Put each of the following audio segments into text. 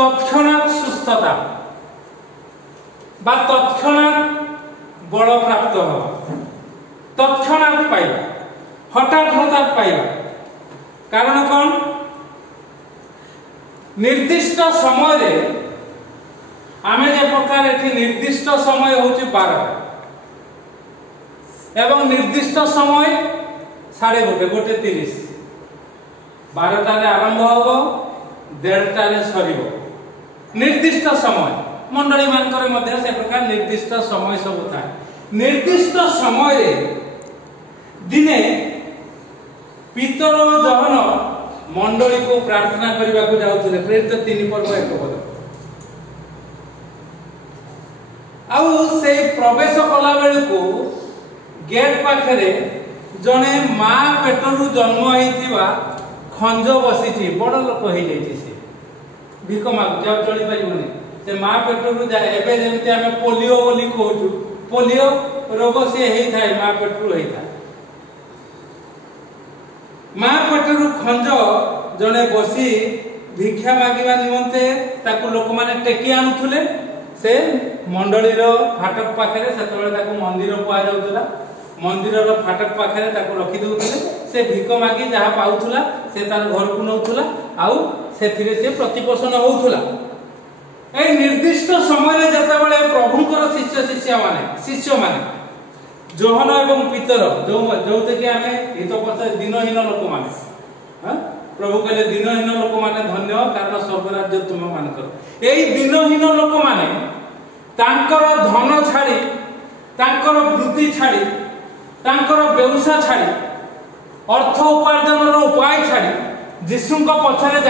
तत्क्षणात सुस्थता बा तत्क्षणात बल प्राप्त हो तत्क्षणात पाइबा हठात हठात पाइबा कारण कौन निर्दिष्ट समय रे आमे जे प्रकार एठी निर्दिष्ट समय होची 12 एवं निर्दिष्ट समय 1:30 12टारे आरंभ होबो 1:30टारे सरिबो निर्दिष्ट समय मंडली मानकर मध्य से प्रकार निर्दिष्ट समय सब था निर्दिष्ट समय रे दिने पितर दहन मंडली को प्रार्थना करबा को जाउतले प्रेरित 3 पर्व एक पद आउ से प्रवेश कला बेल को गेट पाखरे जने मां पेटरू जन्म होइतिबा खंज बसिछि बड़ लोक होई जाइछि से भिक माग जाउ चली परिबने से मां पेटरू जा एबे जेमति हमें पोलियो बोली कहूछु पोलियो रोग से हेई थाए मां पेटरू हेई था मां पेटरू खंज जने बसी भिक्षा मागिबा निमंते ताकू लोक माने टेकी आनुथुले से मंडली रो फाटक पाखरे सेतबेले ताकू मंदिर को आ जाउतला मंदिर रो फाटक पाखरे ताकू रखि दउतले से भिक मागी जहा पाउथुला से तार घर को नउथुला आउ सेथिरे से प्रतिपोषण होउथुला ए निर्दिष्ट समय रे जतबेले प्रभुकर शिष्य माने जोहन एवं पितर जोते कि आमे हित पथ दिनहीन लोक माने हां प्रभु कहले दिनहीन लोक माने धन्य कारण स्वर्ग राज्य तुम मानकर एई दिनहीन लोक माने तांकर धन छाड़ी तांकर वृत्ति छाड़ी तांकर व्यवसाय छाड़ी अर्थ उपार्जन रो उपाय छाड़ी जिसुंक पछरे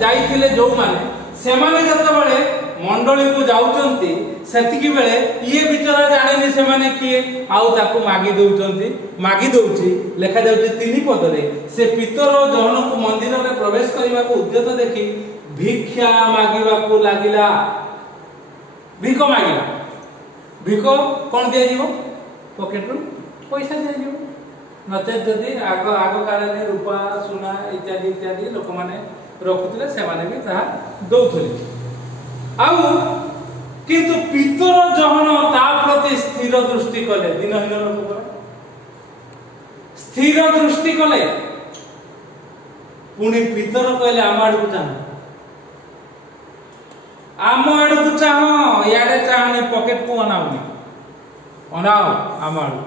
जाइथिले जो माने सेमाने जतबेले मंडली को जाउचंती सेतिकी बेले ये बिचारा जानेनी सेमाने किए आउ ताकू मागी दउची लेखा जाउची 3 पद रे से पितर जहन को मंदिर रे प्रवेश करबा को उद्यत देखि भिक्षा मागिबा को लागिला भिक मागिला भिक कोन दिया जीवो पॉकेट रो पैसा दिया जीवो नते जदी आगो काल रे रूपा सोना इत्यादि लोक माने रखुतले से माने भी ता दउथले आउ किंतु पितर जहन ता प्रति स्थिर दृष्टि कले दिनहीन लोक स्थिर दृष्टि कले पुनी पितर कहले आम आडू चाह आम आडू चाह याडे चाहनी पॉकेट को अनाओ आम आडू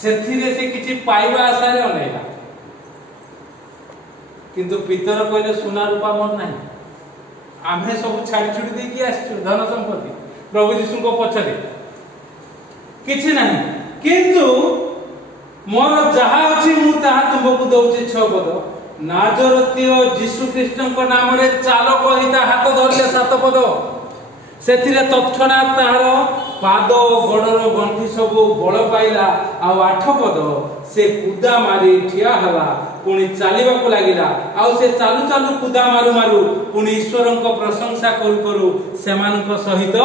सेथिरे से किछि पाइबा आशा रे अनेला किंतु पितर कहले सोना रूपा मोर नाही आमे सब छाड़ी छुड़ी दे कि आछू धन संपत्ति प्रभु यीशु को पछरे किछि नाही किंतु मोर जहा अछि मु ताहा तुमको दउछि 6 पद नाजरतीय यीशु कृष्ण को नाम रे चालो कहिता हाथ धरले 7 पद सेथिरे तत्क्षणात ताहार पाद गोडर गंठी सब बळ पाइला आ 8 पद से कुदा मारी ठिया हला पुनी चालिबा को लागिला आ से चालू चालू कुदा मारू मारू पुनी ईश्वरन को प्रशंसा करू करू सेमान को सहित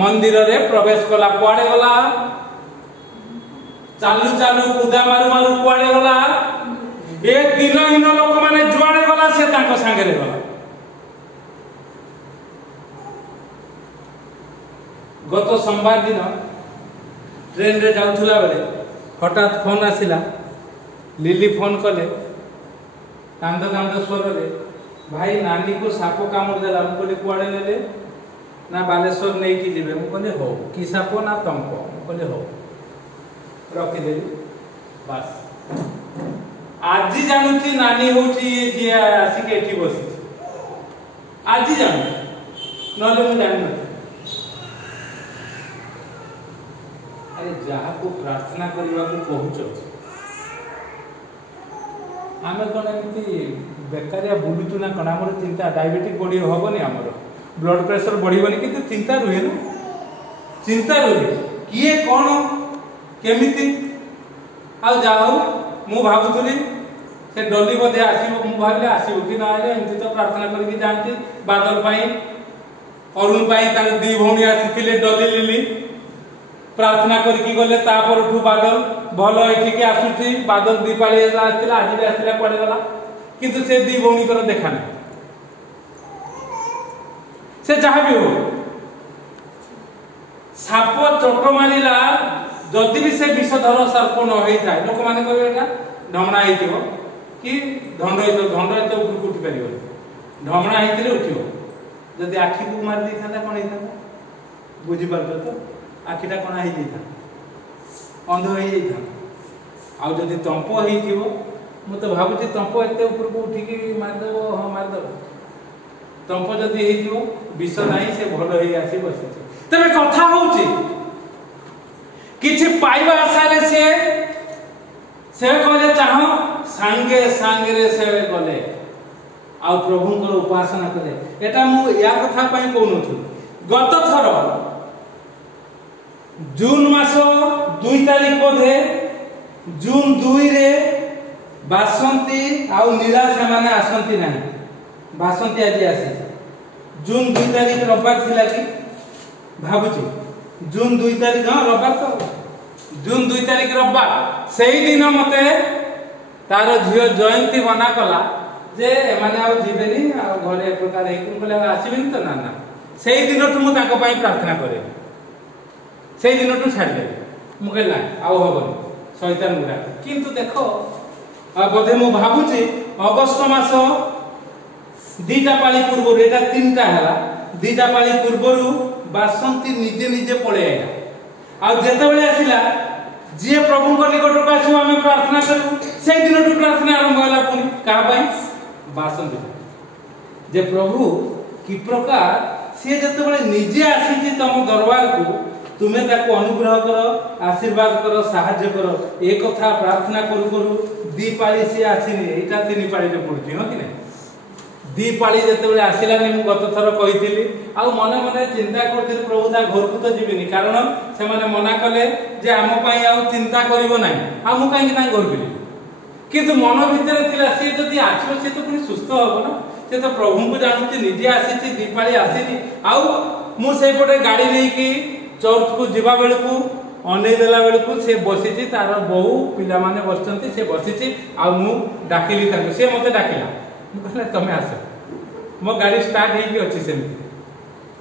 मंदिर रे प्रवेश कला कुआडे गला चालू चालू कुदा मारू मारू कुआडे गला ए दिनहीन लोक माने जुआडे गला से तांको संगे रे गला गत सोमवार दिन ट्रेन रे जाउथुला बेले हठात फोन आसिला लिली फोन कले कांद स्वर रे भाई नानी को साप कामुड़ देला हम कहले कुआडे नेले ना बालेश्वर नै कि जेबे हम कहले हो कि साप ना तंको हम कहले हो रखि देली बस आज जानुची नानी होची जे आसी के एठी बसी आज जानु नले मु जानु अरे जहा को प्रार्थना करबा को पहुंचो आमे कोन एमती बेकारिया बुलुचु ना कोन हमर चिंता डायबिटिक बॉडी होबनी हमर ब्लड प्रेशर बढ़िबनी किंतु चिंता रुहे न चिंता रुहे किए कोन केमिति आ जाओ मु भाबुतली से डली बधे आसीबो मु भाबले आसीबो कि ना आले एमती तो प्रार्थना करके जानती बादल पाई अरुण पाई तार दी भौणी आसीथिले डली लिली प्रार्थना करके गले तापर उठू बादल भलो एठी के आसुथि बादल दीपाली आस्तिला आज भी आस्तिला पड़े गला किंतु से दी भौणी कर देखा नहीं से जहाँ भी हो साप चोट मारिला जदि भी से विषधर सर्प न होता है लोक मैंने कहे ढमणा हो कि धंड धंड तो उपरको उठी पार ढमणा होते उठो जदि आखि को मार दी था कौन होता बुझीपार तो आखिटा कणा हो जाता अंध हो जाता आउ जदि तंप हो तो भावुँ तंप एत उपरको उठिकी मारदेव हाँ मारदेव तंप जदि हो विष ना से भल हो आसी बस तेरे कथा होची किछि पाइबा आशारे से कहले चाह सांगे सांगे से गले आ प्रभुंकर उपासना कले एटा मु या कथा पई कहउनथु गत थर जून मास 2 तारिख बोधे जून 2 रे बासंती आउ नीला से माने आसंती नाही बासंती आज आसी जून 2 तारिख रविवार थिला कि भाबुची जून 2 तारिख हां रविवार तो जून 2 तारिख रविवार सेही दिन मते तार झियो जयंती बना कला जे माने आ जीवेनी आ घरे प्रकार हेकुन बोले आसीबिन तो ना ना सेही दिन तु मु ताको पई प्रार्थना करे सेही दिन तु छाड़ दे मु कहला आउ हबो शैतान गुडा किंतु देखो बोधे मु भाबुची अगस्त मास 2टा पाली पूर्व एटा 3टा हला 2टा पाली पूर्वरु बासंती निजे निजे पळे आइला आ जेते बेले आसिला जे प्रभु को निकट को आसी हम प्रार्थना करू से दिन टू प्रार्थना आरंभ होला पुनी का पई बासंती जे प्रभु की प्रकार से जेते बेले निजे आसी जे तम दरबार को तुम्हें ताको अनुग्रह करो आशीर्वाद करो साहाय्य करो एक कथा प्रार्थना करू करू दी पाली से आसीनी एटा 3 पाली रे पडुची हो कि नै दी पाली जेते बेले आसिलानी मु गत थर कहिथिली आ मने मने चिंता करथिल प्रभु ता घर को तो जीविनी कारण से माने मना कले जे हम पई आ चिंता करिवो नै आ मु काई नै घर बिली किंतु मन भीतर थिला से जदी आछो से तो पुनी सुस्थ होबो ना से तो प्रभु को जानुची निजे आसीची दी पाली आसीनी आ मु से पटे गाड़ी नै की चर्च को जीवा बेल को अने देला बेल को से बसिची तार बहु पिला माने बसचंती से बसिची आ मु डाकिली ताको से मते डाकिला मु कहले तमे आसो मो गाड़ी स्टार्ट हे की अछि सेमती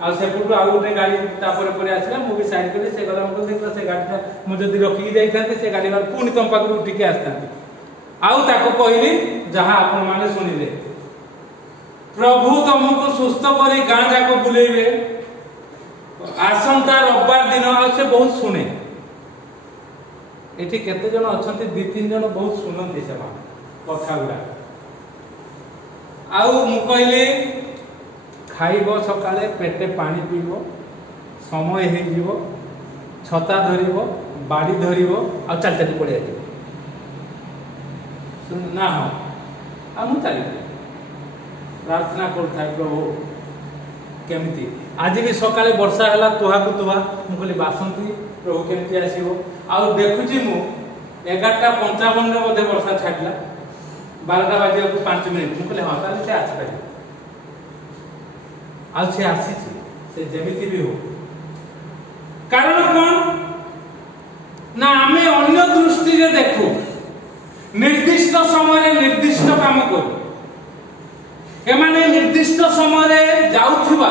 आ से पुटु आ गोटे गाड़ी तापर परे आछला मु भी साइड करले से गला मको देखला से गाड़ीटा मु जदी रखी जाई थाते से गाड़ी बार पुनी तम पाकरू उठिके आस्तांती आउ ताको कहली जहां आपण माने सुनिले प्रभु तुमको सुस्थ करी गां जाको बुलेइबे आसंता रविवार दिन आ से बहुत सुने एठी केते जन अछंती 2-3 जन बहुत सुनंती से कथा गुडा आउ मु कहले खाइबो सकाळे पेटे पानी पीबो समय हे जीवो छता धरिबो बाड़ी धरिबो आ चल चली पड़े आइबो सुन ना हो आ मु चली प्रार्थना करथाय प्रभु केमती आज भी सकाळे वर्षा हला तुहा को तुहा मु कहली बासंती प्रभु केमती आसीबो आ देखुची मु 11:55 रे बोधे वर्षा छाडला 12टा बाजे को 5 मिनिट मु कहले हां ताले से आछे आ से आसीची से जेमिति भी हो कारण कोन ना आमे अन्य दृष्टि रे देखू निर्दिष्ट समय रे निर्दिष्ट काम करू एमाने निर्दिष्ट समय रे जाउथिबा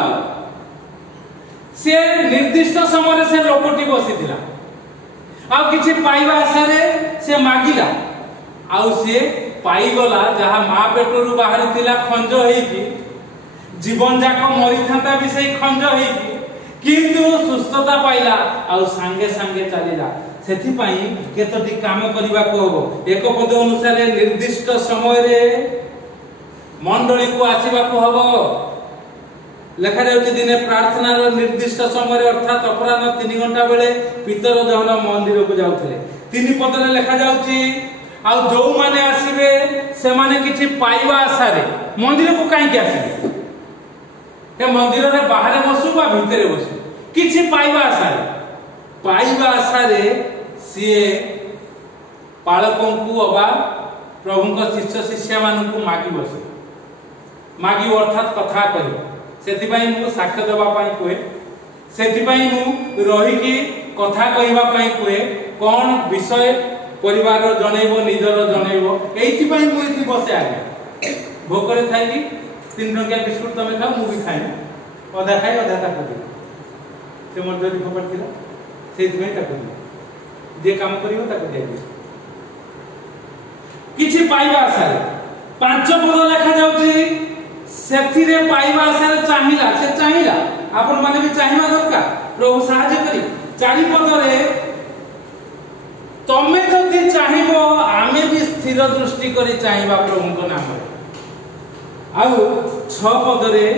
से निर्दिष्ट समय से लोकटी बसिथिला आ किछि पाइबा आशा रे से मागिला आ से पाइगला जहा मा पेटरू बाहर थिला खंज हेकी जीवन जाक मरि थांता भी से खंज हेकी किंतु सुस्थता पाइला आ संगे संगे चलीला सेथि पई केतोटी काम करबा को हो एक पद अनुसार निर्दिष्ट समय रे मंडली को आसीबा को हबो लेखा जाउछि दिने प्रार्थना रो निर्दिष्ट समय रे अर्थात अपराह्न 3 घंटा बेले पितर जहन मंदिर को जाउथले 3 पद रे लेखा जाउछि आ जो माने आसीबे से माने किछि पाइबा आशा रे मंदिर को काई के आसीबे ए मंदिर रे बाहर बसु बा भीतर बसु किछि पाइबा आशा रे सिए पालकों को अबा प्रभु को शिष्य शिष्या मान को मागी अर्थात कथा कहि सेति पई मु साक्ष्य देबा पई कोए सेति पई मु रही की कथा कहिबा पई कोए कोन विषय परिवार जणैबो निजर जणैबो एथि पई मु एथि बसे आगे भोकरे थाई की 3 टंकिया बिस्कुट तमे खाओ मु भी खाइ अधा खाई अधा ताकू दिए से मंडली फोपाड़ थिला सेति में ताकू दिए जे काम करिवो ताकू दिए किछि पाइबा आशा पांच पद लेखा जाउची सेथिरे पाइबा आशा चाहिला से चाहिला आपण माने भी चाहिबा दरकार प्रभु सहाय्य करी चारि पद रे तमे जदि चाहिबो आमे भी स्थिर दृष्टि करी चाहिबा प्रभु को नाम रे आउ 6 पद रे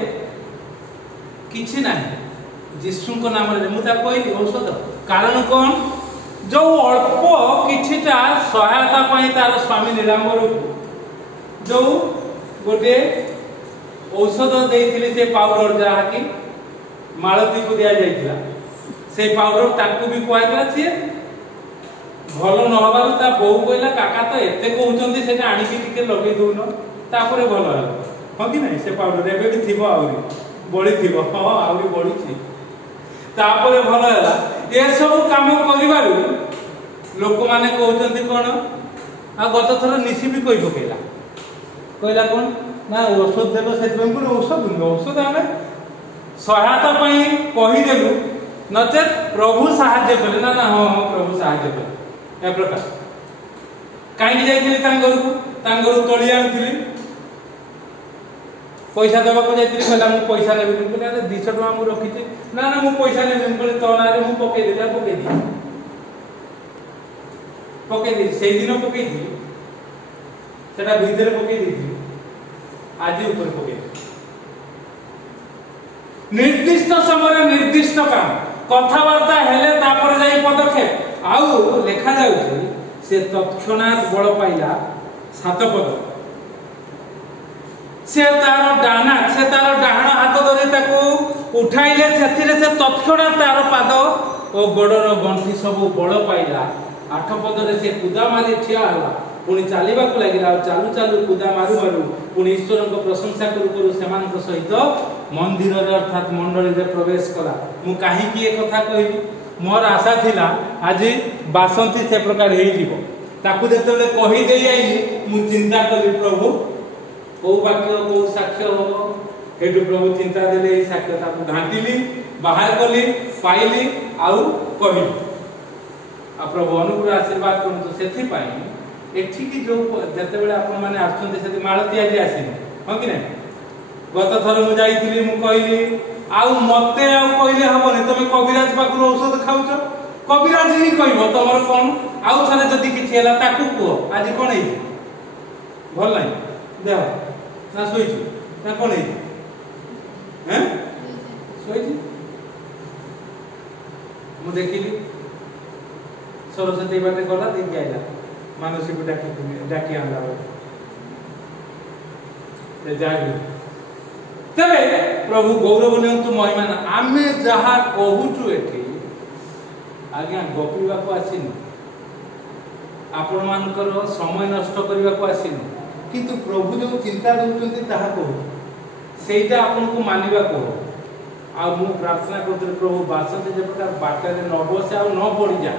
किछि नाही यीशु को नाम रे मु ता कहली औषध कारण कोन जो अल्प किछिटा सहायता पाई तार स्वामी निरांबर जो गोटे औषध देइथिले से पाउडर जहा कि मालती को दिया जाइतिला से पाउडर ताकू भी कहला से भलो न हबार ता बहु कहला काका तो एते कहउचंदी सेटा आनी कि टिके लगे दोनो तापरे भलो हला हो कि नहीं से पाउडर एबे भी थिबो आउरी बळी थिबो हां आउरी बळी छी तापरे भलो हला ए सब काम करिबारु लोक माने कहउचंदी कोन आ गत थर निसी भी कहि पकेला कहला कोन ना औषध देलो सेतबे को औषध हमें सहायता पई कहि देलु नचेत प्रभु सहाय्य कले ना ना हां प्रभु सहाय्य कले ए प्रकार काई जाइथिली तांगरु तळी आनथिली पैसा देबा को जाइथिली कहला मु पैसा लेबी कहले अरे 200 टका मु रखिछि ना ना मु पैसा लेबी कहले तो ना रे मु पके दी सेई दिन पके दी सेटा भीतर पके दी आज ऊपर पके निर्दिष्ट समय निर्दिष्ट काम कथावार्ता हेले तापर जाई पदक्षेप आउ लेखा जाउछि से तत्क्षणात बळ पाइला 7 पद से तार डाहाण हाथ धरि ताको उठाइले सेथिरे से तत्क्षणात तार पाद ओ गोडर गंठी सब बळ पाइला 8 पद रे से कुदा मारी ठिया हला पुणी चलवा को लगिला चालू चालू कुदा मारू मारू पुणी ईश्वर को प्रशंसा करू करू सेमान को सहित मंदिर रे अर्थात मंडली रे प्रवेश कला मु काहे की ए कथा कहली मोर आशा थिला आज बासंती से प्रकार हे जीवो ताकू जेतले कहि देई आइली मु चिंता कली प्रभु को वाक्य को साक्ष्य हो हेतु प्रभु चिंता देले ए साक्ष्य ताकू घांटिली बाहर कली पाइली आउ कहली आ प्रभु अनुग्रह आशीर्वाद करतो सेथि पाई एठी की जो जते बेले आपण माने आछन्ते सेति माळती आजी आसीन हो कि नै गत थर मु जाईथिली मु कहली आउ मते आउ कहले हबने तमे कविराज पाखु औषध खाउछ कविराज ही कहबो तमर कोन आउ थरे जदी किछि हैला ताकू को आज कोन हे भल नै देह ना सोइछु ना कोन हे हैं सोइछु मु देखिली सरस्वती बाटे गला देखि आइला मानसी को डाकी आनला से जागी तबे प्रभु गौरव नियंतु महिमा आमे जहा कहूचु एठी आज्ञा गपिबा को आसीनु आपण मानकर समय नष्ट करबा को आसीनु किंतु प्रभु जो चिंता दउचंती ताहा को सेइटा आपण को मानिबा को आ मु प्रार्थना करते प्रभु बासते जे प्रकार बाटरे न बसे आ न पड़ी जा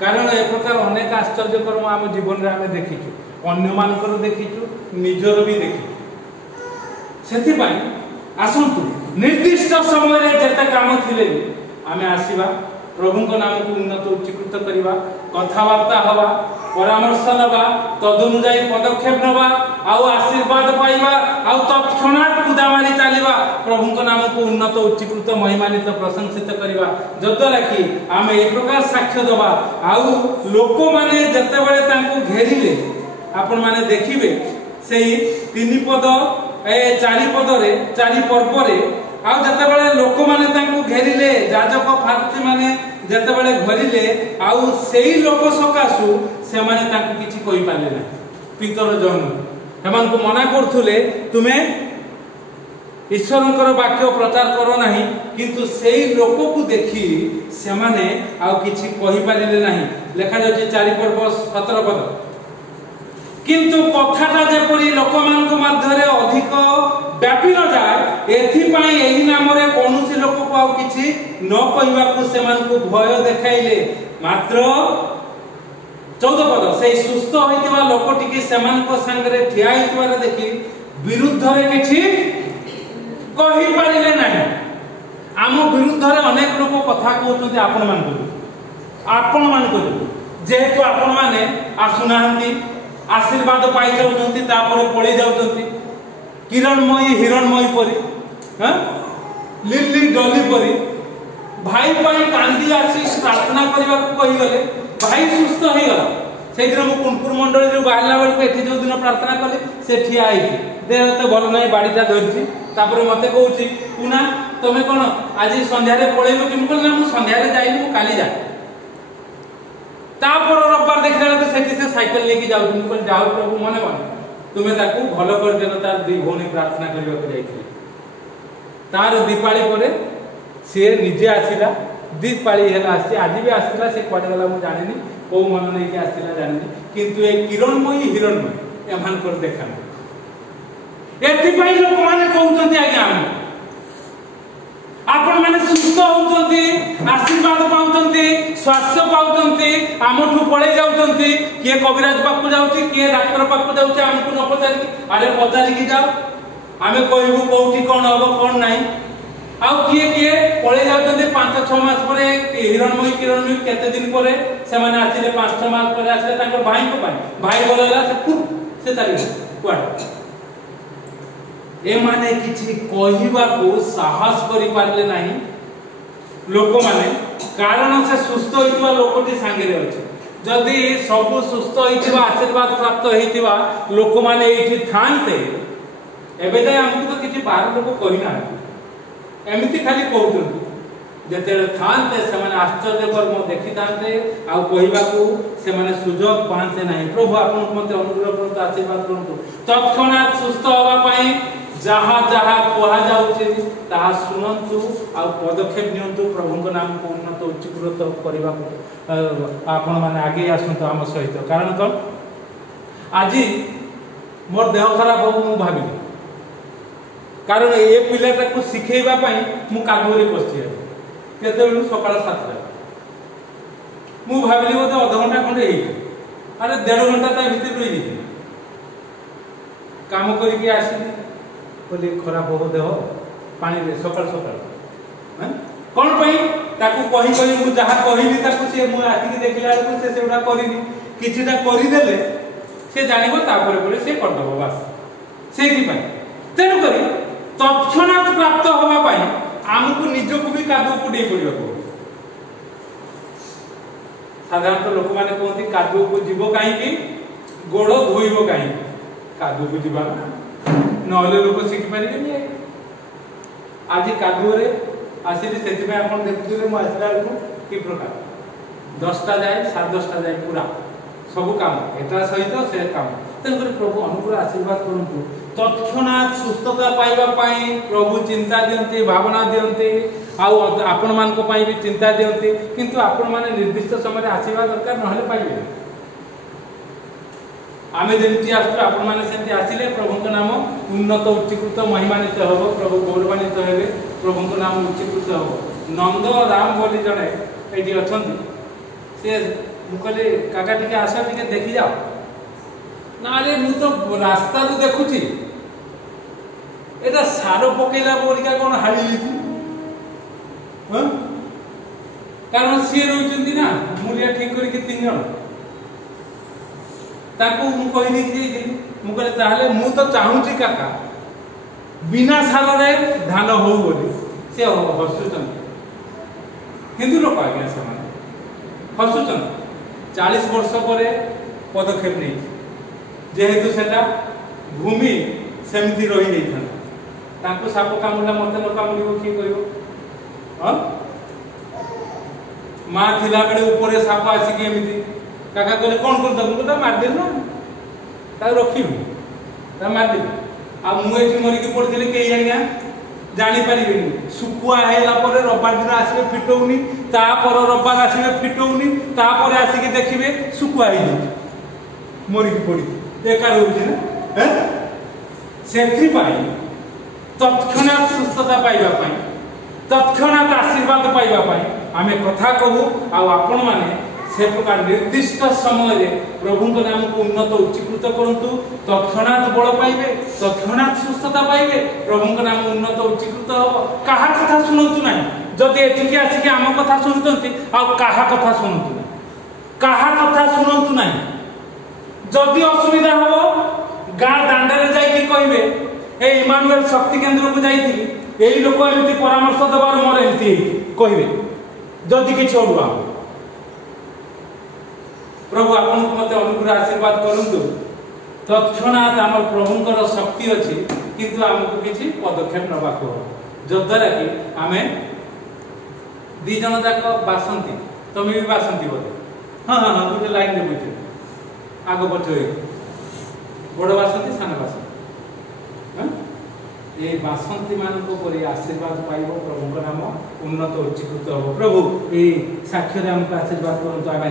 कारण ए प्रकार अनेक आश्चर्य कर्म आम जीवन रे आमे देखिछु अन्य मानकर देखिछु निजर भी देखिछु सेथि पई आसंतु निर्दिष्ट समय रे जते काम थिले आमे आसीबा प्रभु को नाम को उन्नत उच्चीकृत करिबा कथावार्ता हवा परामर्श नबा तदनुଯାୟୀ पदक्षेप नबा आउ आशीर्वाद पाइबा आउ तत्क्षणात कुदा मारी चलिबा प्रभु को नाम को उन्नत उच्चीकृत महिमानित प्रशंसित करिबा जद्वारा कि आमे एक प्रकार साक्ष्य दबा आउ लोक माने जते बेले तांको घेरिले आपण माने देखिबे सेही 3 पद ए 4 पद रे 4 पर्व रे आउ जते बेले लोक माने तांको घेरिले जाजक फारसी माने जते बेले घरिले आउ सेही लोक सकासु से माने तांको किछि कहि पाले ना पितर जन हेमान को मना करथुले तुमे ईश्वरंकर वाक्य प्रचार करो नाही किंतु सेही लोक को देखि से माने आउ किछि कहि पारिले नाही लेखा जाय 4 पर्व 17 पद किंतु कथाटा जेपरि लोकमान को मध्य रे अधिक व्यापी न जाय एथि पई एही नाम रे कोनोसी लोक को आउ किछि न कहिबा को सेमान को भय देखाइले मात्र 14 पद से सुस्थ होइतिबा लोकटी के सेमान को संग रे ठिया होइतिबा देखि विरुद्ध रे किछि कहि पारिले ना लोक कथा कहते आपण मान जेहेतु आपण मैंने आसुना आशीर्वाद पाई जाऊँच पड़े जाऊँच किरणमयी हिरणमयी परी लिली डली परी भाई कांदी आसी प्रार्थना करने को कहीगले भाई सुस्थ हो गला से कुनपुर मंडली बाहर बेलू ये जो दिन प्रार्थना कली से ठिया देह तो भल ना बाड़ीटा धरती मत कौच पुना तुम्हें कौन आज सन्धार पलैब कि मुझे मुझे सन्धार जाइनी मुझे काली जा रविवार देखला से साइकेल लेके जाऊँ जाओ प्रभु मन मन तुम्हें भल कर देन तार दी भौणी प्रार्थना करने को जाइए तार दीपाली पर सी निजे आसला दीपाली है आज भी आसला से कड़े गला मुझे जानी कौ मन नहीं आसला जानी किंतु ये किरणमयी हिरणमयी एमान देखा एपाई लोक मैंने कहते आज्ञा आपण मैंने सुस्थ होती आशीर्वाद पाँच स्वास्थ्य पाँच आमठू पड़े जाऊँच किए कविराज पाक जाऊँगी किए डाक्तर पाक जाऊँचे आमको न पचारि अरे पचारिकी जाओ आम कहूँ कौटी कौन हम कौन ना आउ किए किए पड़े जाऊँच 5-6 मास पर हिरणमयी किरणमयी केते दिन पर से आसिले 5-6 मास पर आसिले भाई भाई गला से चली कुआड़ एमाने किछि कहिबाको साहस करि पारले नाही लोक माने कारण से सुस्थ होइतिबा लोकटी सांगे रे अछि जदि सब सुस्थ होइतिबा आशीर्वाद प्राप्त होइतिबा लोक माने एठी थानते एबे जाय हमकु तो किछि बाहर लोक कहि ना एमिति खाली कहउतु जेते थानते से माने आश्चर्य कर्म देखि थानते आ कहिबाको से माने सुजोग पानते नाही प्रभु आपन मते अनुग्रह करत आशीर्वाद करत तत्क्षणात सुस्थ होबा पई जहाँ जहाँ कहा जाऊँचे ताहा शुणु आ पदक्षेप नियंतु प्रभु नाम को उन्नत उच्चीकृत करने आपण मैंने आगे आसतु आम सहित कारण कौन आज मोर देह खराब हो मु भाविली कारण ये पिलाटा को शिखेबा मु कादुरे पशि केते सकाल 7 मु भाविली बोधे अध घंटा खंडे अरे 1.5 घंटा ता भीतर रही काम करके आसली बोली खराब हो देह पानी रे सकाल सकाल कौन ताकू कही कही मु जहा कहली ताकू से मु आखि देखला बेलू से सेटा करिनी किछिटा करि देले से जानिबो तापर परे से कर दबो बस सेहि पई तेनु करी तत्क्षणात प्राप्त होबा पई हमकु निजको भी कादू को डे पड़िबो साधारणतः लोक माने कहती कादू को जीवो काहे कि गोड़ धोइबो काहे कादू को जीवा नहले लोक शिखि पारे आज कादुरे आसिली से देखुए मुझला कि प्रकार 10टा जाए 10:30 जाए पूरा सब काम एटा सहित से काम तेणुक प्रभु अनुग्रह आशीर्वाद करूँ तत्क्षणात सुस्थता पाइबा प्रभु चिंता दियंती भावना दियंती आपण मान भी चिंता दियंती किंतु आपण माने निर्दिष्ट समय आसीबा दरकार नहले पाइबे आमे जेमती आसु आपण माने सेमती आसिले प्रभु नाम उन्नत उच्चीकृत महिमानित होब प्रभु गौरवान्वित हेबे प्रभु नाम उच्चीकृत होब नंद राम बोली जने एठी अछंती से मु कहले काका टिके आसा टिके देखि जाओ नाले मु तो रास्ता रु देखुची एटा सारो पकेला बोलिका कोन हाली लिथि कारण सी रहउचंती ना मुलिया ठीक करी 3 जण ताकू मु कहली कि मु कहले ताहले मु तो चाहूची काका बिना साल रे धान हो बोली से हसुचन हिंदू लोक आज्ञा से हसुचन 40 वर्ष पर पदक्षेप नहीं जेहेतु सेटा भूमि सेमती रही नहीं था ताकू साप कामुला मते न कामुलिबो कि करिवो मां थिला बेले ऊपर साप आसी कि एमिति काका कहले कौन कर दबु तो मार दे ना ता रखिबो ता मार दे आ मु एठी मरि के पड़थिले के आज्ञा जानी परिबेनी सुकुआ हैला पर रबार दिन आसीबे फिटौनी ता पर रबार आसीबे फिटौनी ता पर आसी के देखिबे सुकुआ है मरि के पड़ी एका रहउछि ना सेथि पाई तत्क्षणात सुस्थता पाइबा पाई तत्क्षणात आशीर्वाद पाइबा पाई आमे कथा कहू आ आपण माने से प्रकार निर्दिष्ट समय प्रभु नाम को उन्नत उच्चीकृत करंतु तत्क्षणात बल पाइबे तत्क्षणात सुस्थता पाइबे प्रभु नाम उन्नत उच्चीकृत हो कहा कथा सुनंतु नहीं जदि एठिकी आसिक आम कथा शुणुंट आहा कथा शुणु ना कहा कथा शुणु ना जदि असुविधा हम गाँ दांडे जाकि कहे ए इमानुएल शक्ति केन्द्र को जाइए यही लोक एमती परामर्श देवार मोर एमती कहे जदि किसी अड़ुआ प्रभु आपन को मते अनुग्रह आशीर्वाद करंतु तत्क्षणात आम प्रभुंकर शक्ति अच्छी किंतु आमको किसी पदक्षेप नबाक जद्वारा कि आमे दी जन जाक बासंती तुम भी बासंती बोले हाँ हाँ हाँ गोटे लाइन में बुझे आग पचे बड़ बासंती सान बासंती ये बासंती मान आशीर्वाद पाइब प्रभु नाम उन्नत उच्चीकृत हम प्रभु ये साक्ष्य आमको आशीर्वाद करते।